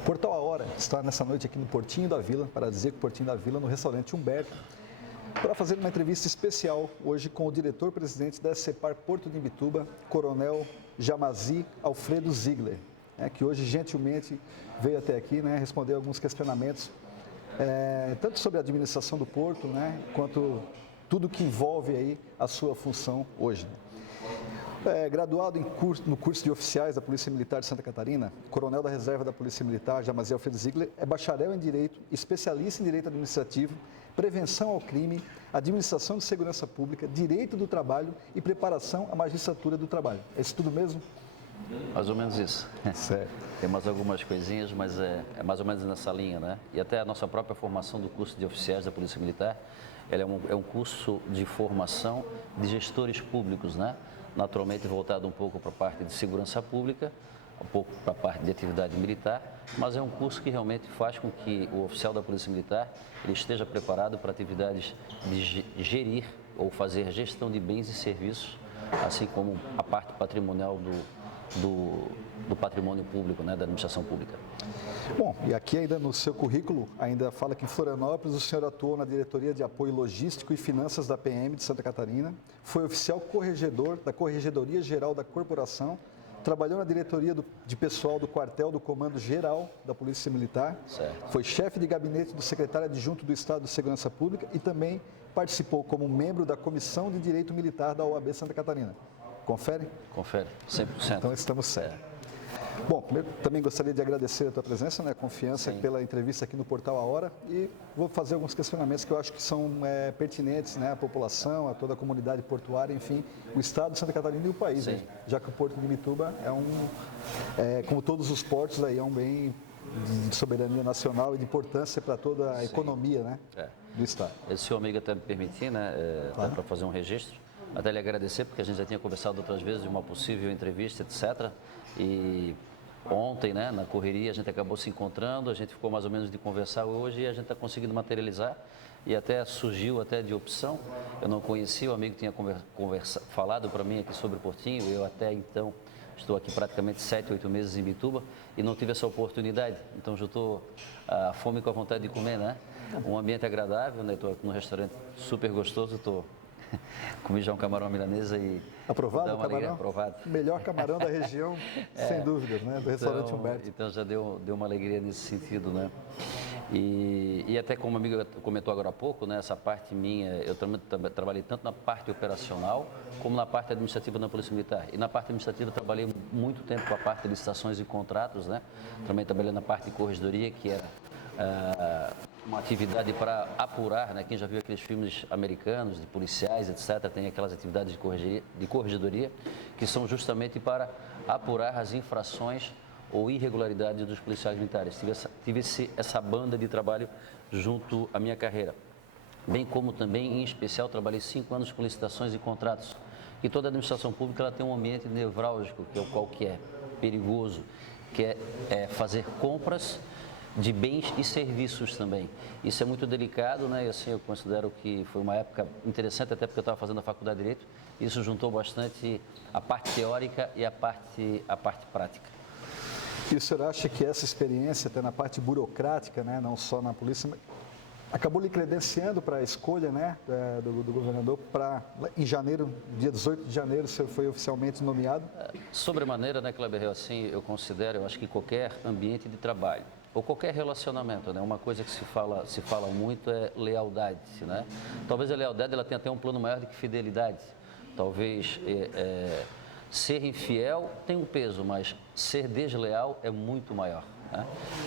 O Portal A Hora está nessa noite aqui no Portinho da Vila, para dizer que o Portinho da Vila, no restaurante Humberto, para fazer uma entrevista especial hoje com o diretor-presidente da CEPAR Porto de Imbituba, Coronel Jamazi Alfredo Ziegler, que hoje gentilmente veio até aqui, responder alguns questionamentos, tanto sobre a administração do Porto, quanto tudo que envolve aí a sua função hoje. Graduado no curso de oficiais da Polícia Militar de Santa Catarina, coronel da reserva da Polícia Militar, Jamazi Alfredo Ziegler, é bacharel em Direito, especialista em Direito Administrativo, Prevenção ao Crime, Administração de Segurança Pública, Direito do Trabalho e Preparação à Magistratura do Trabalho. É isso tudo mesmo? Mais ou menos isso. Certo. Tem mais algumas coisinhas, mas é mais ou menos nessa linha, né? E até a nossa própria formação do curso de oficiais da Polícia Militar, ela é um curso de formação de gestores públicos, né? Naturalmente voltado um pouco para a parte de segurança pública, um pouco para a parte de atividade militar, mas é um curso que realmente faz com que o oficial da Polícia Militar ele esteja preparado para atividades de gerir ou fazer gestão de bens e serviços, assim como a parte patrimonial do patrimônio público, da administração pública. Bom, e aqui ainda no seu currículo, ainda fala que em Florianópolis o senhor atuou na Diretoria de Apoio Logístico e Finanças da PM de Santa Catarina, foi oficial corregedor da Corregedoria Geral da Corporação, trabalhou na diretoria de pessoal do quartel do Comando Geral da Polícia Militar, certo. Foi chefe de gabinete do secretário adjunto do Estado de Segurança Pública e também participou como membro da Comissão de Direito Militar da OAB Santa Catarina. Confere? Confere, 100%. Então estamos certos. Bom, primeiro, também gostaria de agradecer a tua presença, a confiança pela entrevista aqui no Portal A Hora e vou fazer alguns questionamentos que eu acho que são pertinentes à população, a toda a comunidade portuária, enfim, o Estado de Santa Catarina e o país, já que o Porto de Imbituba como todos os portos, aí, é um bem de soberania nacional e de importância para toda a economia do Estado. Se o seu amigo até me permitir, claro. Para fazer um registro, até lhe agradecer, porque a gente já tinha conversado outras vezes de uma possível entrevista, etc. E ontem, na correria, a gente acabou se encontrando, a gente ficou mais ou menos de conversar hoje e a gente está conseguindo materializar. E até surgiu até de opção, eu não conhecia, o amigo tinha falado para mim aqui sobre o Portinho, eu até então estou aqui praticamente 7, 8 meses em Imbituba e não tive essa oportunidade. Então já estou a fome com a vontade de comer, Um ambiente agradável, estou aqui num restaurante super gostoso, comi já um camarão à milanesa e... Aprovado o camarão? Aprovado. Melhor camarão da região, sem dúvidas, do restaurante Humberto. Então já deu uma alegria nesse sentido, E até como o amigo comentou agora há pouco, essa parte minha, eu trabalhei tanto na parte operacional como na parte administrativa na Polícia Militar. E na parte administrativa eu trabalhei muito tempo com a parte de licitações e contratos, Também trabalhei na parte de corregedoria, que era uma atividade para apurar, quem já viu aqueles filmes americanos de policiais, etc., tem aquelas atividades de corregedoria, que são justamente para apurar as infrações ou irregularidades dos policiais militares. Tive essa banda de trabalho junto à minha carreira. Bem como também, em especial, trabalhei 5 anos com licitações e contratos. E toda a administração pública ela tem um ambiente nevrálgico, que é perigoso, que é fazer compras de bens e serviços também. Isso é muito delicado, E assim eu considero que foi uma época interessante, até porque eu estava fazendo a faculdade de Direito. Isso juntou bastante a parte teórica e a parte prática. E o senhor acha que essa experiência, até na parte burocrática, não só na polícia, acabou lhe credenciando para a escolha do governador em janeiro, dia 18 de janeiro, o senhor foi oficialmente nomeado? Sobremaneira, Kleber, assim, eu acho que qualquer ambiente de trabalho, ou qualquer relacionamento, uma coisa que se fala muito é lealdade, Talvez a lealdade ela tenha até um plano maior do que fidelidade. Talvez ser infiel tem um peso, mas ser desleal é muito maior.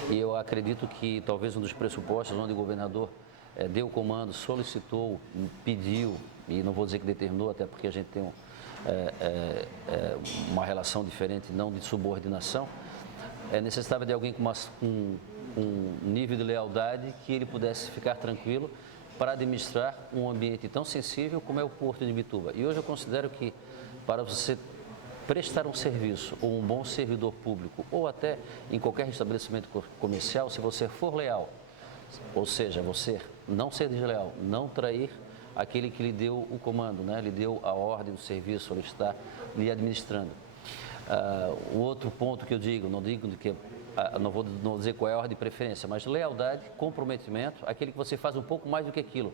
E eu acredito que talvez um dos pressupostos onde o governador deu o comando, solicitou, pediu, e não vou dizer que determinou, até porque a gente tem uma relação diferente, não de subordinação, necessitava de alguém com um nível de lealdade que ele pudesse ficar tranquilo para administrar um ambiente tão sensível como é o Porto de Imbituba. E hoje eu considero que para você prestar um serviço ou um bom servidor público ou até em qualquer estabelecimento comercial, se você for leal, ou seja, você não ser desleal, não trair aquele que lhe deu o comando, lhe deu a ordem do serviço, ele está lhe administrando. O outro ponto que eu digo, não digo que não vou dizer qual é a ordem de preferência, mas lealdade, comprometimento, aquele que você faz um pouco mais do que aquilo.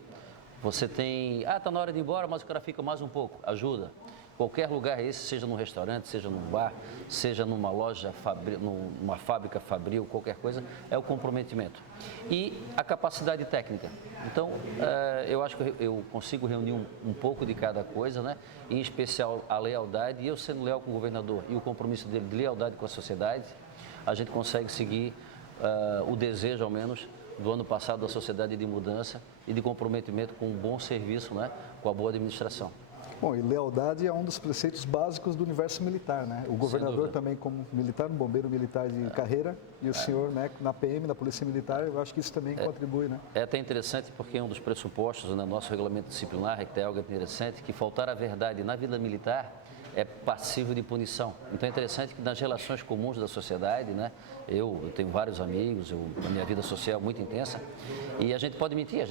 Você tem, está na hora de ir embora, mas o cara fica mais um pouco, ajuda. Qualquer lugar esse, seja num restaurante, seja num bar, seja numa loja, numa fábrica fabril, qualquer coisa, é o comprometimento. E a capacidade técnica. Então, eu acho que eu consigo reunir um pouco de cada coisa, né? Em especial a lealdade, e eu sendo leal com o governador e o compromisso dele de lealdade com a sociedade, a gente consegue seguir o desejo, ao menos, do ano passado da sociedade de mudança e de comprometimento com um bom serviço, né? Com a boa administração. Bom, e lealdade é um dos preceitos básicos do universo militar, né? O governador também como militar, um bombeiro militar de carreira, e o senhor, né, na PM, na Polícia Militar, eu acho que isso também contribui, né? É até interessante porque um dos pressupostos no nosso regulamento disciplinar, que tem algo interessante, que faltar a verdade na vida militar é passivo de punição. Então é interessante que nas relações comuns da sociedade, né? Eu tenho vários amigos, a minha vida social é muito intensa, e a gente pode mentir,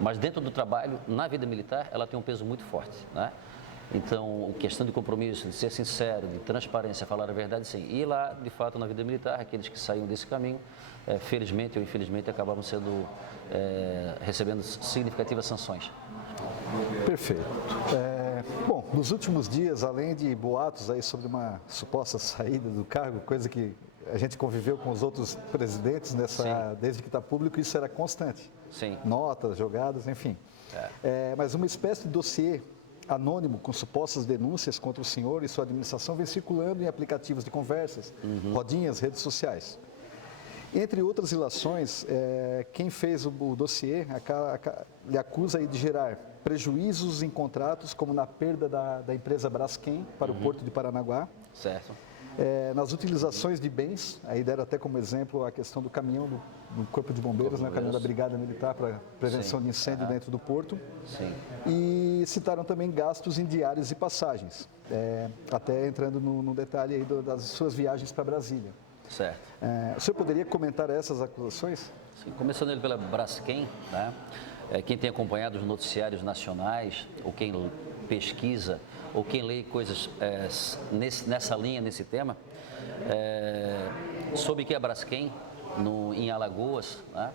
mas dentro do trabalho, na vida militar, ela tem um peso muito forte, né? Então, questão de compromisso, de ser sincero, de transparência, falar a verdade, sim. E lá, de fato, na vida militar, aqueles que saíam desse caminho, felizmente ou infelizmente, acabam recebendo significativas sanções. Perfeito. Bom, nos últimos dias, além de boatos aí sobre uma suposta saída do cargo, coisa que a gente conviveu com os outros presidentes desde que está público, isso era constante. Sim. Notas, jogadas, enfim. Mas uma espécie de dossiê anônimo com supostas denúncias contra o senhor e sua administração vem circulando em aplicativos de conversas, rodinhas, redes sociais. Entre outras ilações, quem fez o dossiê lhe acusa aí de gerar prejuízos em contratos, como na perda da empresa Braskem para o Porto de Paranaguá. Certo. Nas utilizações de bens, aí deram até como exemplo a questão do caminhão do Corpo de Bombeiros, né, o caminhão da Brigada Militar para prevenção de incêndio dentro do porto. Sim. E citaram também gastos em diárias e passagens, até entrando no detalhe aí das suas viagens para Brasília. Certo. O senhor poderia comentar essas acusações? Sim, começando pela Braskem, né? Quem tem acompanhado os noticiários nacionais, ou quem pesquisa, ou quem lê coisas nessa linha, nesse tema, soube que a Braskem, em Alagoas, né,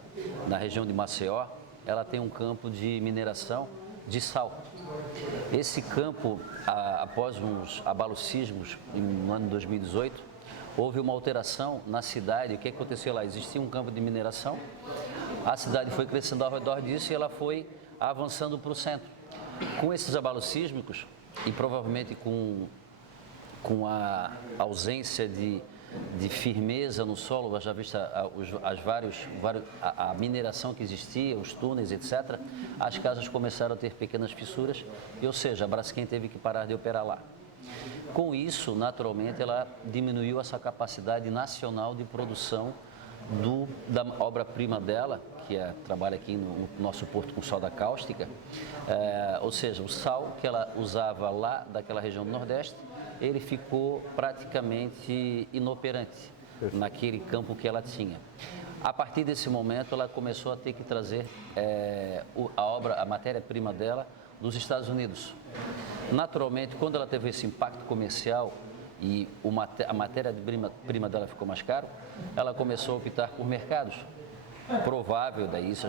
na região de Maceió, ela tem um campo de mineração de sal. Esse campo, após uns abalos sísmicos no ano de 2018, houve uma alteração na cidade. O que aconteceu lá? Existia um campo de mineração, a cidade foi crescendo ao redor disso e ela foi avançando para o centro. Com esses abalos sísmicos e provavelmente com a ausência de firmeza no solo, já vista a mineração que existia, os túneis, etc., as casas começaram a ter pequenas fissuras, ou seja, a Braskem teve que parar de operar lá. Com isso, naturalmente, ela diminuiu essa capacidade nacional de produção da obra-prima dela, que trabalha aqui no nosso porto com soda cáustica, ou seja, o sal que ela usava lá daquela região do Nordeste, ele ficou praticamente inoperante naquele campo que ela tinha. A partir desse momento, ela começou a ter que trazer a matéria-prima dela dos Estados Unidos. Naturalmente, quando ela teve esse impacto comercial e a matéria-prima dela ficou mais cara, ela começou a optar por mercados. Provável daí isso,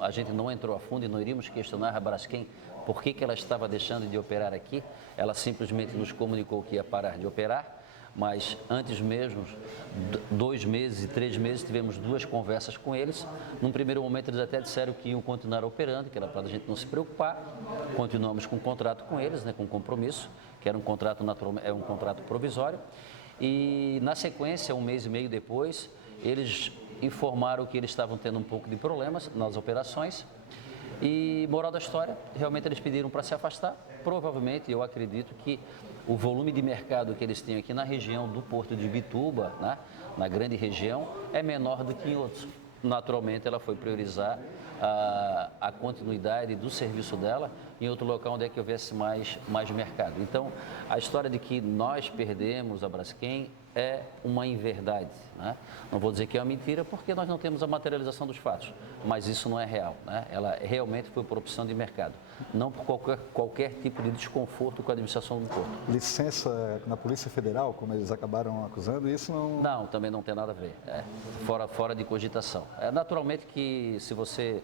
a gente não entrou a fundo e não iríamos questionar a Braskem por que ela estava deixando de operar aqui. Ela simplesmente nos comunicou que ia parar de operar, mas antes mesmo, 2 meses e 3 meses, tivemos 2 conversas com eles. Num primeiro momento eles até disseram que iam continuar operando, que era para a gente não se preocupar. Continuamos com um contrato com eles, né, com compromisso, que era um contrato provisório. E na sequência, 1 mês e meio depois, eles informaram que eles estavam tendo um pouco de problemas nas operações. E, moral da história, realmente eles pediram para se afastar. Provavelmente, eu acredito que o volume de mercado que eles têm aqui na região do Porto de Imbituba, né, na grande região, é menor do que em outros. Naturalmente, ela foi priorizar a continuidade do serviço dela em outro local onde é que houvesse mais mercado. Então, a história de que nós perdemos a Braskem é uma inverdade, né? Não vou dizer que é uma mentira, porque nós não temos a materialização dos fatos, mas isso não é real, né? Ela realmente foi por opção de mercado, não por qualquer tipo de desconforto com a administração do porto. Licença na Polícia Federal, como eles acabaram acusando, isso não... Não, também não tem nada a ver, fora de cogitação. É naturalmente que se você...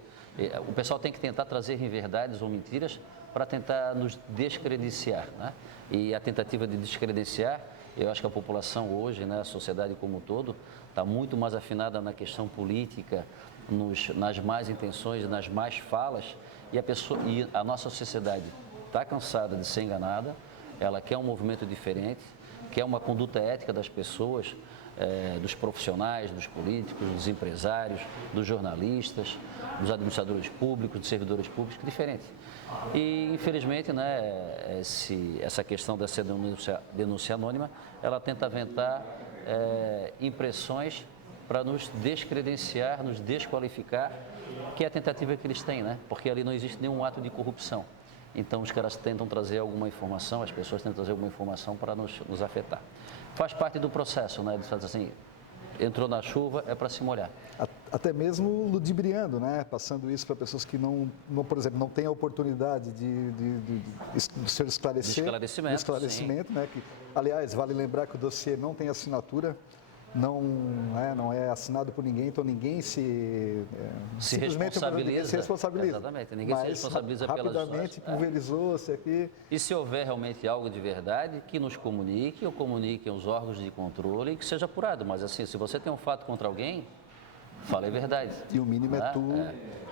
O pessoal tem que tentar trazer inverdades ou mentiras para tentar nos descredenciar, né? E a tentativa de descredenciar, eu acho que a população hoje, né, a sociedade como um todo, está muito mais afinada na questão política, nas más intenções, nas más falas, e a nossa sociedade está cansada de ser enganada, ela quer um movimento diferente, quer uma conduta ética das pessoas, dos profissionais, dos políticos, dos empresários, dos jornalistas, dos administradores públicos, dos servidores públicos, diferente. E, infelizmente, né, essa questão dessa denúncia anônima, ela tenta aventar impressões para nos descredenciar, nos desqualificar, que é a tentativa que eles têm, né? Porque ali não existe nenhum ato de corrupção. Então, os caras tentam trazer alguma informação, as pessoas tentam trazer alguma informação para nos afetar. Faz parte do processo, né? Eles fazem assim, entrou na chuva, é para se molhar. Até mesmo ludibriando, né? Passando isso para pessoas que não, por exemplo, não têm a oportunidade de ser esclarecimento, né? Que, aliás, vale lembrar que o dossiê não tem assinatura, não é assinado por ninguém, então ninguém se responsabiliza. Exatamente, ninguém se responsabiliza pelas rapidamente pulverizou-se aqui. E se houver realmente algo de verdade, que nos comunique ou comuniquem os órgãos de controle e que seja apurado. Mas assim, se você tem um fato contra alguém, fale a verdade. E o mínimo é tu.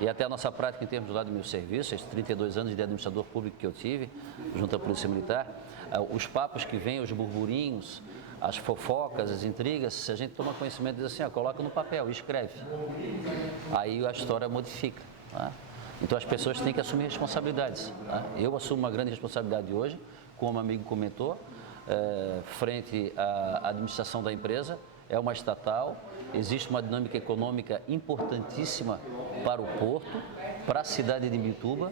E até a nossa prática em termos lá do meu serviço, esses 32 anos de administrador público que eu tive, junto à Polícia Militar, os papos que vêm, os burburinhos, as fofocas, as intrigas, se a gente toma conhecimento e diz assim, coloca no papel, escreve. Aí a história modifica. Tá? Então as pessoas têm que assumir responsabilidades. Tá? Eu assumo uma grande responsabilidade hoje, como um amigo comentou, frente à administração da empresa. É uma estatal, existe uma dinâmica econômica importantíssima para o porto, para a cidade de Imbituba,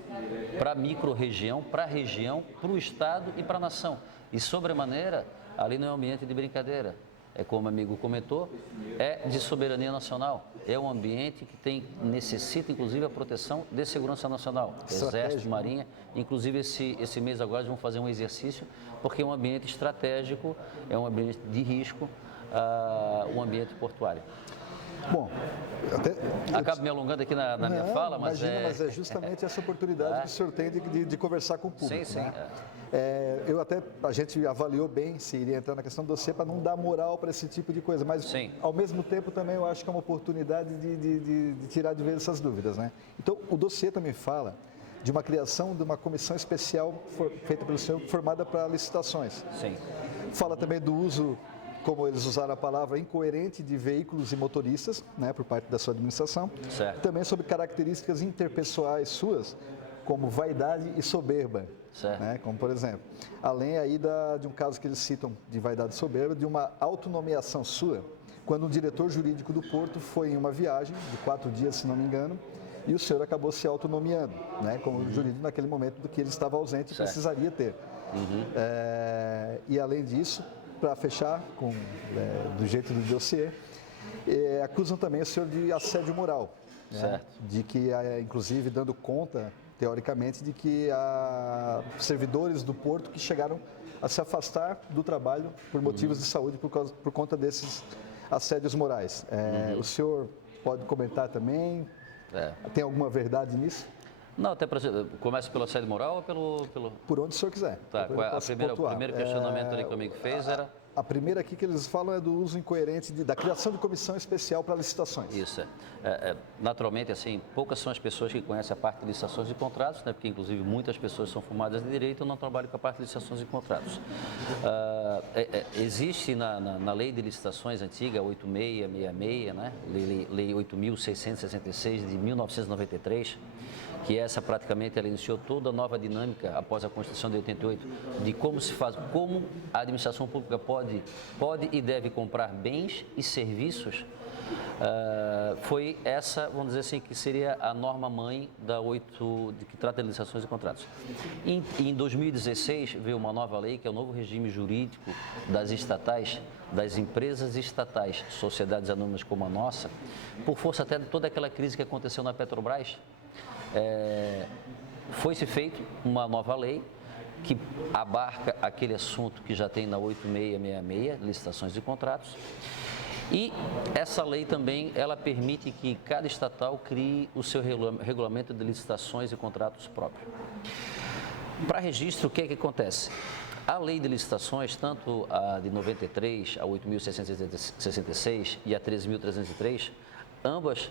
para a micro-região, para a região, para o estado e para a nação. E, sobremaneira, ali não é um ambiente de brincadeira, é como o amigo comentou, é de soberania nacional, é um ambiente que necessita, inclusive, a proteção de segurança nacional, Exército, Marinha, inclusive esse mês agora eles vão fazer um exercício, porque é um ambiente estratégico, é um ambiente de risco, um ambiente portuário. Bom, acabo me alongando aqui na minha fala, mas mas é justamente essa oportunidade que o senhor tem de conversar com o público. Sim, né? A gente avaliou bem se iria entrar na questão do dossiê para não dar moral para esse tipo de coisa, mas sim, ao mesmo tempo também eu acho que é uma oportunidade de tirar de vez essas dúvidas, né? Então, o dossiê também fala de uma criação de uma comissão especial feita pelo senhor, formada para licitações. Sim. Fala também do uso, como eles usaram a palavra, incoerente de veículos e motoristas, né, por parte da sua administração. Certo. Também sobre características interpessoais suas, como vaidade e soberba. Certo. Né, como, por exemplo, além aí de um caso que eles citam de vaidade e soberba, de uma autonomeação sua, quando um diretor jurídico do Porto foi em uma viagem de 4 dias, se não me engano, e o senhor acabou se autonomeando, né, como jurídico naquele momento do que ele estava ausente e precisaria ter. E além disso, para fechar, do jeito do dossiê, acusam também o senhor de assédio moral. Né? De que, inclusive, dando conta, teoricamente, de que há servidores do Porto que chegaram a se afastar do trabalho por motivos de saúde por conta desses assédios morais. O senhor pode comentar também? Tem alguma verdade nisso? Não, até começa pelo assédio moral ou pelo... Por onde o senhor quiser. Tá, o primeiro questionamento ali que o amigo fez era... A primeira aqui que eles falam é do uso incoerente da criação de comissão especial para licitações. Isso. Naturalmente, assim, poucas são as pessoas que conhecem a parte de licitações e contratos, né? Porque, inclusive, muitas pessoas são formadas de direito e não trabalham com a parte de licitações e contratos. Existe na lei de licitações antiga, 8666, né? Lei 8.666 de 1993, que essa praticamente ela iniciou toda a nova dinâmica após a Constituição de 88, de como se faz, como a administração pública pode pode e deve comprar bens e serviços, foi essa, vamos dizer assim, que seria a norma-mãe da 8, que trata de licitações e contratos. Em 2016 veio uma nova lei, que é o novo regime jurídico das estatais, das empresas estatais, sociedades anônimas como a nossa, por força até de toda aquela crise que aconteceu na Petrobras, foi-se feito uma nova lei que abarca aquele assunto que já tem na 8666, licitações e contratos. E essa lei também, ela permite que cada estatal crie o seu regulamento de licitações e contratos próprio. Para registro, o que é que acontece? A lei de licitações, tanto a de 93, a 8.666 e a 13.303, ambas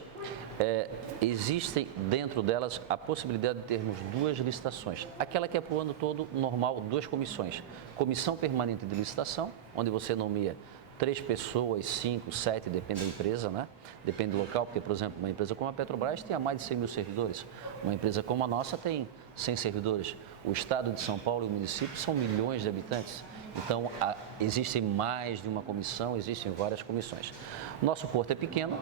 existem dentro delas a possibilidade de termos duas licitações. Aquela que é para o ano todo, normal, duas comissões. Comissão permanente de licitação, onde você nomeia 3 pessoas, 5, 7, depende da empresa, né? Depende do local, porque, por exemplo, uma empresa como a Petrobras tem mais de 100 mil servidores. Uma empresa como a nossa tem 100 servidores. O estado de São Paulo e o município são milhões de habitantes. Então, existem mais de uma comissão, existem várias comissões. Nosso porto é pequeno,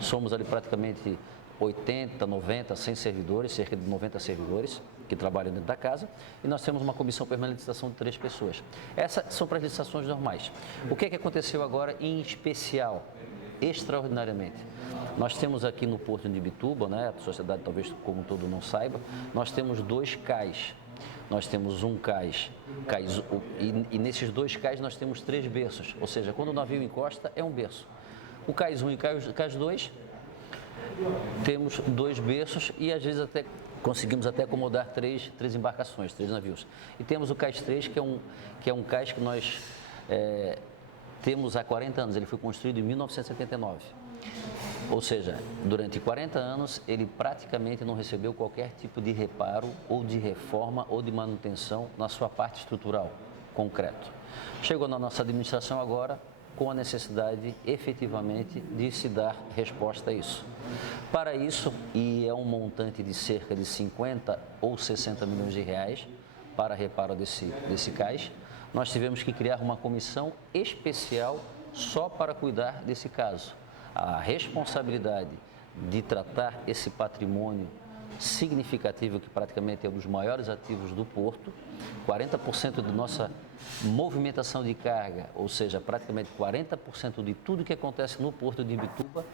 somos ali praticamente 80, 90, 100 servidores, cerca de 90 servidores que trabalham dentro da casa, e nós temos uma comissão permanente de licitação de 3 pessoas. Essas são para as licitações normais. O que é que aconteceu agora em especial, extraordinariamente? Nós temos aqui no Porto de Imbituba, né, a sociedade talvez como um todo não saiba, nós temos 2 cais. Nós temos um cais e nesses 2 cais nós temos 3 berços, ou seja, quando o navio encosta é um berço. O cais 1 e o cais 2, temos 2 berços e às vezes até conseguimos até acomodar 3 embarcações, 3 navios. E temos o cais 3, que é um cais que nós temos há 40 anos, ele foi construído em 1979. Ou seja, durante 40 anos ele praticamente não recebeu qualquer tipo de reparo ou de reforma ou de manutenção na sua parte estrutural, concreto. Chegou na nossa administração agora com a necessidade efetivamente de se dar resposta a isso. Para isso, e é um montante de cerca de 50 ou 60 milhões de reais para reparo desse cais, nós tivemos que criar uma comissão especial só para cuidar desse caso. A responsabilidade de tratar esse patrimônio significativo, que praticamente é um dos maiores ativos do porto, 40% da nossa movimentação de carga, ou seja, praticamente 40% de tudo que acontece no porto de Imbituba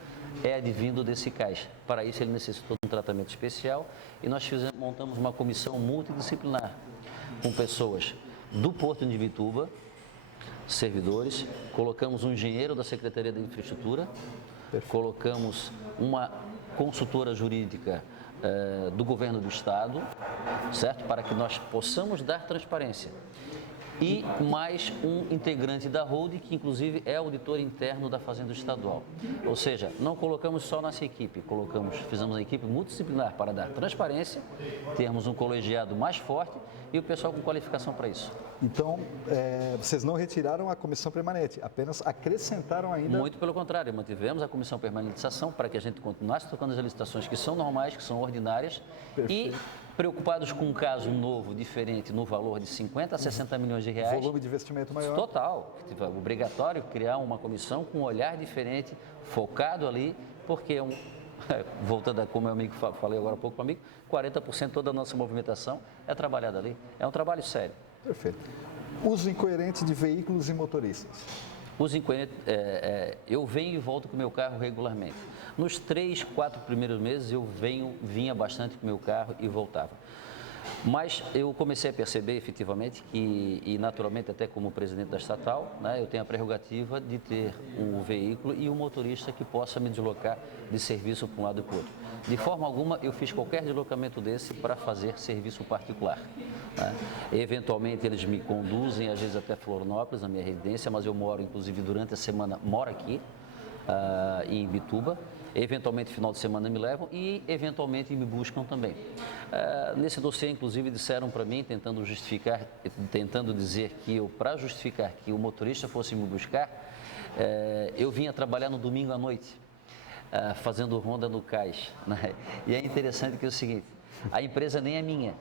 é advindo desse cais. Para isso ele necessitou de um tratamento especial e nós montamos uma comissão multidisciplinar com pessoas do porto de Imbituba, servidores, colocamos um engenheiro da Secretaria de Infraestrutura, colocamos uma consultora jurídica do governo do estado, certo? Para que nós possamos dar transparência. E mais um integrante da holding, que inclusive é auditor interno da Fazenda Estadual. Ou seja, não colocamos só nossa equipe, fizemos uma equipe multidisciplinar para dar transparência, termos um colegiado mais forte e o pessoal com qualificação para isso. Então, vocês não retiraram a comissão permanente, apenas acrescentaram ainda... Muito pelo contrário, mantivemos a comissão permanente de licitação para que a gente continuasse tocando as licitações que são normais, que são ordinárias. Perfeito. E preocupados com um caso novo, diferente, no valor de 50 a 60 milhões de reais. Volume de investimento maior. Total. Obrigatório criar uma comissão com um olhar diferente, focado ali, porque voltando a como meu amigo falei agora há pouco para o amigo, 40% toda a nossa movimentação é trabalhada ali. É um trabalho sério. Perfeito. Uso incoerente de veículos e motoristas. Uso incoerente, eu venho e volto com o meu carro regularmente. Nos 3, 4 primeiros meses eu vinha bastante com o meu carro e voltava. Mas eu comecei a perceber efetivamente que, e naturalmente até como presidente da estatal, né, eu tenho a prerrogativa de ter um veículo e um motorista que possa me deslocar de serviço para um lado e para o outro. De forma alguma eu fiz qualquer deslocamento desse para fazer serviço particular. Né? Eventualmente eles me conduzem, às vezes até Florianópolis, na minha residência, mas eu moro inclusive durante a semana, moro aqui em Imbituba. Eventualmente, final de semana me levam e, eventualmente, me buscam também. Nesse dossiê, inclusive, disseram para mim, tentando dizer que para justificar que o motorista fosse me buscar, eu vinha trabalhar no domingo à noite, fazendo ronda no cais. Né? E é interessante que é o seguinte, a empresa nem é minha.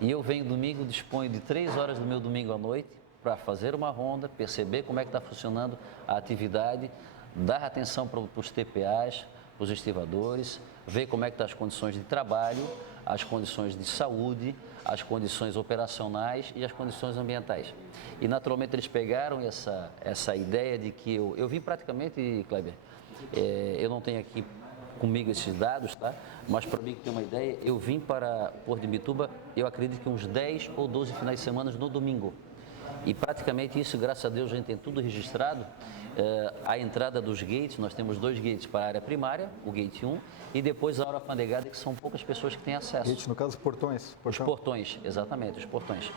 E eu venho domingo, disponho de 3 horas do meu domingo à noite para fazer uma ronda, perceber como é que está funcionando a atividade, dar atenção para os TPAs, para os estivadores, ver como é que estão as condições de trabalho, as condições de saúde, as condições operacionais e as condições ambientais. E, naturalmente, eles pegaram essa ideia de que eu vim praticamente, Kleber, eu não tenho aqui comigo esses dados, tá? Mas para mim que ter uma ideia, eu vim para Porto de Imbituba, eu acredito que uns 10 ou 12 finais de semana no domingo. E praticamente isso, graças a Deus, a gente tem tudo registrado. A entrada dos gates, nós temos 2 gates para a área primária, o gate 1, e depois a área alfandegada, que são poucas pessoas que têm acesso. Gate, no caso, portões. Os portões, exatamente, os portões.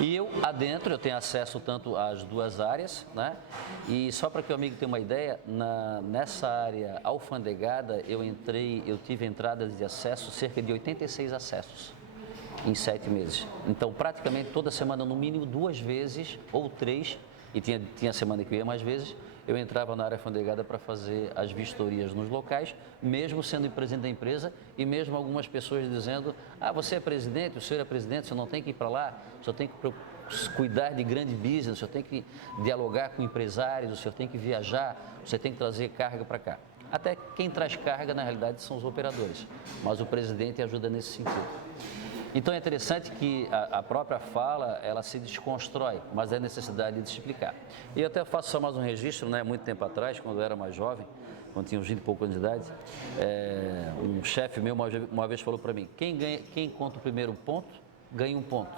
E eu, adentro, eu tenho acesso tanto às 2 áreas, né? E só para que o amigo tenha uma ideia, nessa área alfandegada, eu tive entradas de acesso, cerca de 86 acessos em 7 meses. Então, praticamente toda semana, no mínimo 2 vezes ou 3, e tinha semana que eu ia mais vezes, eu entrava na área alfandegada para fazer as vistorias nos locais, mesmo sendo presidente da empresa e mesmo algumas pessoas dizendo: você é presidente, o senhor é presidente, o senhor não tem que ir para lá, o senhor tem que cuidar de grande business, o senhor tem que dialogar com empresários, o senhor tem que viajar, você tem que trazer carga para cá. Até quem traz carga, na realidade, são os operadores, mas o presidente ajuda nesse sentido. Então é interessante que a própria fala, ela se desconstrói, mas é necessidade de se explicar. E eu até faço só mais um registro, né? Muito tempo atrás, quando eu era mais jovem, quando tinha uns 20 e poucos anos de idade, um chefe meu uma vez falou para mim: quem conta o primeiro ponto, ganha um ponto.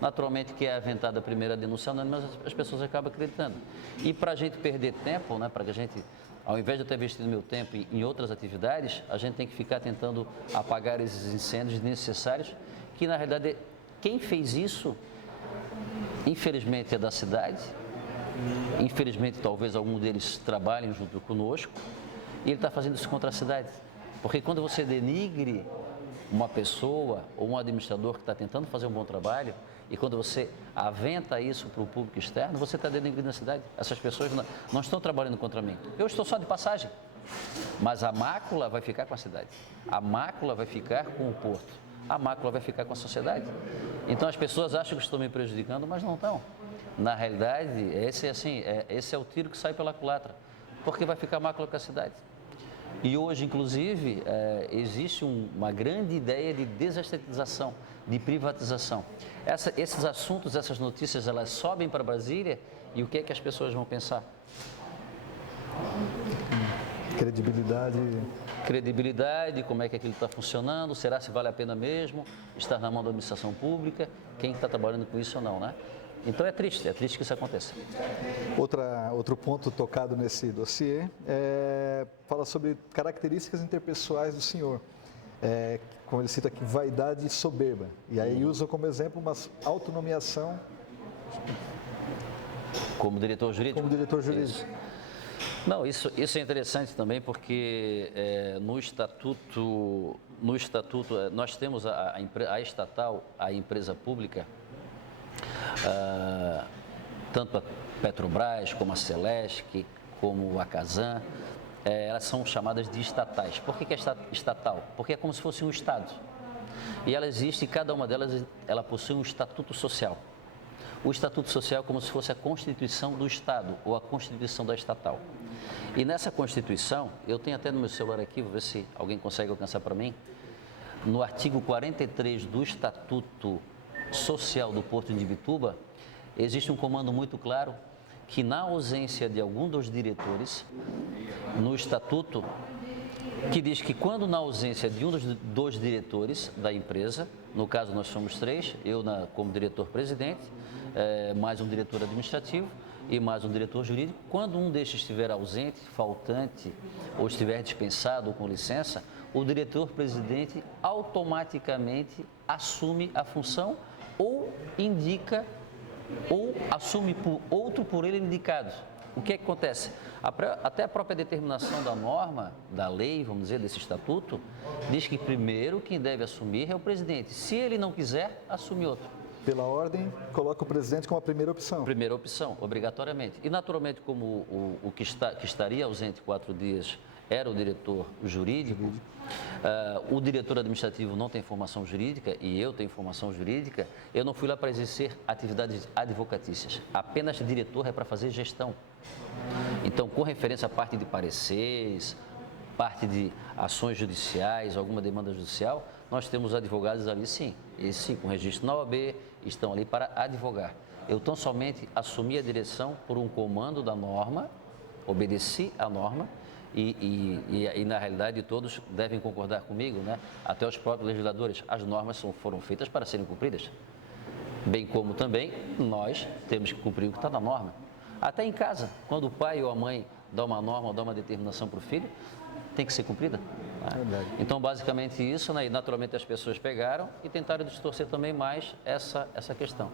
Naturalmente, que é aventada a primeira denúncia, mas as pessoas acabam acreditando. E para a gente perder tempo, né? Para que a gente, ao invés de eu ter investido meu tempo em outras atividades, a gente tem que ficar tentando apagar esses incêndios desnecessários, que na realidade quem fez isso, infelizmente, é da cidade, infelizmente talvez algum deles trabalhem junto conosco, e ele está fazendo isso contra a cidade. Porque quando você denigre uma pessoa ou um administrador que está tentando fazer um bom trabalho, e quando você aventa isso para o público externo, você está denigrindo a cidade. Essas pessoas não estão trabalhando contra mim. Eu estou só de passagem, mas a mácula vai ficar com a cidade, a mácula vai ficar com o porto, a mácula vai ficar com a sociedade. Então as pessoas acham que estão me prejudicando, mas não estão. Na realidade, esse é o tiro que sai pela culatra, porque vai ficar mácula com a cidade. E hoje, inclusive, existe uma grande ideia de desestatização, de privatização. Esses assuntos, essas notícias, elas sobem para Brasília, e o que é que as pessoas vão pensar? Credibilidade, como é que aquilo está funcionando, será se vale a pena mesmo estar na mão da administração pública, quem está trabalhando com isso ou não, né? Então é triste que isso aconteça. Outro ponto tocado nesse dossiê fala sobre características interpessoais do senhor. Como ele cita aqui, vaidade e soberba. E aí usa como exemplo uma autonomeação. Como diretor jurídico? Como diretor jurídico. Isso. Não, isso é interessante também, porque no estatuto nós temos a estatal, a empresa pública, tanto a Petrobras como a Celesc, como a Casan, elas são chamadas de estatais. Por que é estatal? Porque é como se fosse um Estado. E ela existe, e cada uma delas ela possui um estatuto social. O estatuto social é como se fosse a Constituição do Estado ou a Constituição da estatal. E nessa Constituição, eu tenho até no meu celular aqui, vou ver se alguém consegue alcançar para mim, no artigo 43 do Estatuto Social do Porto de Imbituba, existe um comando muito claro que, na ausência de algum dos diretores, no Estatuto, que diz que quando na ausência de um dos diretores da empresa, no caso nós somos 3, eu como diretor-presidente, mais um diretor administrativo e mais um diretor jurídico, quando um destes estiver ausente, faltante ou estiver dispensado ou com licença, o diretor-presidente automaticamente assume a função ou indica ou assume outro por ele indicado. O que é que acontece? Até a própria determinação da norma, da lei, vamos dizer, desse estatuto, diz que primeiro quem deve assumir é o presidente. Se ele não quiser, assume outro. Pela ordem, coloca o presidente como a primeira opção. Primeira opção, obrigatoriamente. E naturalmente, como o que estaria ausente 4 dias era o diretor jurídico, o diretor administrativo não tem formação jurídica e eu tenho formação jurídica, eu não fui lá para exercer atividades advocatícias. Apenas diretor é para fazer gestão. Então, com referência à parte de pareceres, parte de ações judiciais, alguma demanda judicial, nós temos advogados ali sim, e sim, com registro na OAB, estão ali para advogar. Eu tão somente assumi a direção por um comando da norma, obedeci à norma e na realidade todos devem concordar comigo, né? Até os próprios legisladores, as normas foram feitas para serem cumpridas, bem como também nós temos que cumprir o que está na norma. Até em casa, quando o pai ou a mãe dá uma norma ou dá uma determinação para o filho, tem que ser cumprida. Né? Então, basicamente isso, né? E naturalmente as pessoas pegaram e tentaram distorcer também mais essa questão.